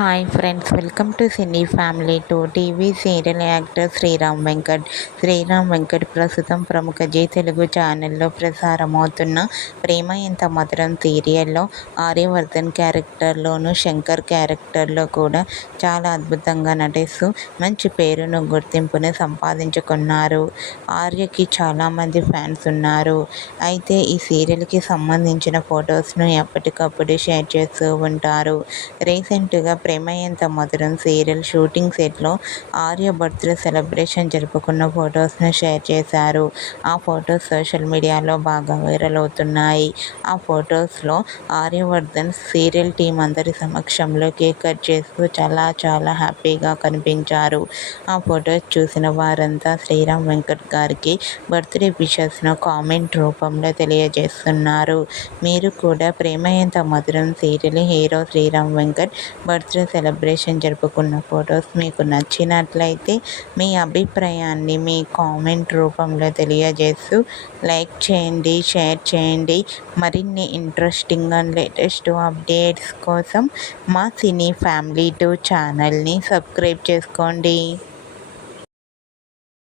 Hi friends, welcome to cine family two. TV serial actor Sriram Venkat. ప్రస్తుతం ప్రముఖ G Telugu ఛానల్లో ప్రసారమవుతున్న ప్రేమ ఎంత మధురం సీరియల్లో ఆర్యవర్ధన్ క్యారెక్టర్లోను, శంకర్ క్యారెక్టర్లో కూడా చాలా అద్భుతంగా నటిస్తూ మంచి పేరును, గుర్తింపును సంపాదించుకున్నారు. ఆర్యకి చాలామంది ఫ్యాన్స్ ఉన్నారు. అయితే ఈ సీరియల్కి సంబంధించిన ఫొటోస్ను ఎప్పటికప్పుడు షేర్ చేస్తూ ఉంటారు. రీసెంట్గా ప్రేమ ఎంత మధురం సీరియల్ షూటింగ్ సెట్లో ఆర్య బర్త్డే సెలబ్రేషన్ జరుపుకున్న ఫొటోస్ను షేర్ చేశారు. ఆ ఫొటోస్ సోషల్ మీడియాలో బాగా వైరల్ అవుతున్నాయి. ఆ ఫొటోస్లో ఆర్యవర్ధన్ సీరియల్ టీం అందరి సమక్షంలో కేక్ కట్ చేస్తూ చాలా హ్యాపీగా కనిపించారు. ఆ ఫొటోస్ చూసిన వారంతా శ్రీరామ్ వెంకట్ గారికి బర్త్డే విషెస్ను కామెంట్ రూపంలో తెలియజేస్తున్నారు. మీరు కూడా Prema Entha Madhuram serial hero Sriram Venkat birthday celebration జరుపుకున్న ఫొటోస్ మీకు నచ్చినట్లయితే మీ అభిప్రాయాన్ని మీ కామెంట్ రూపంలో తెలియజేస్తూ లైక్ చేయండి, షేర్ చేయండి. మరిన్ని ఇంట్రెస్టింగ్ అండ్ లేటెస్ట్ అప్డేట్స్ కోసం మా సినీ ఫ్యామిలీ 2 ఛానల్ని సబ్స్క్రైబ్ చేసుకోండి.